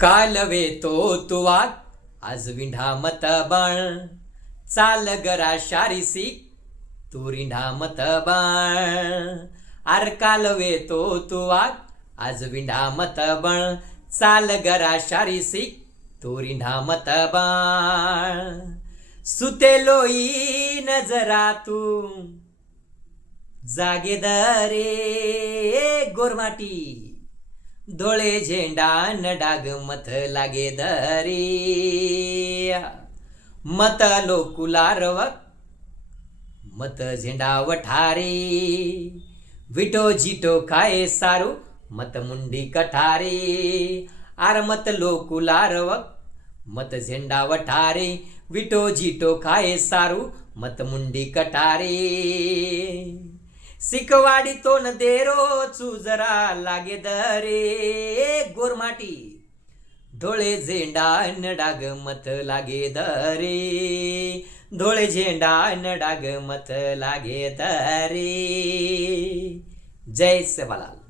कालवे तो तुवाक आज विंढा मत बाळ चाल गरा शारीसी तू रिंढा मत बाळ आर कालवे तो तुवाक आज विंढा मत बाळ चाल गरा शारीसी तू रिंढा मत बाळ सुतेलोई नजरा तू जागेदारे गोरमाटी डोळे झेंडा न डाग मथ लागे धरी मत लोकुलारवक मत झेंडा वठारे विटो जिटो खाए सारू मत मुंडी कठारे आर मत लोकुलारवक मत झेंडा वठारे विटो जिटो खाए सारू मत मुंडी कटारे सिकवाडी तो न देरो चुजरा लागे दरे गोरमाटी धोळे झेंडा न डाग मत लागे दरे धोळे झेंडा न डाग मत लागे दरे जय सेवालाल।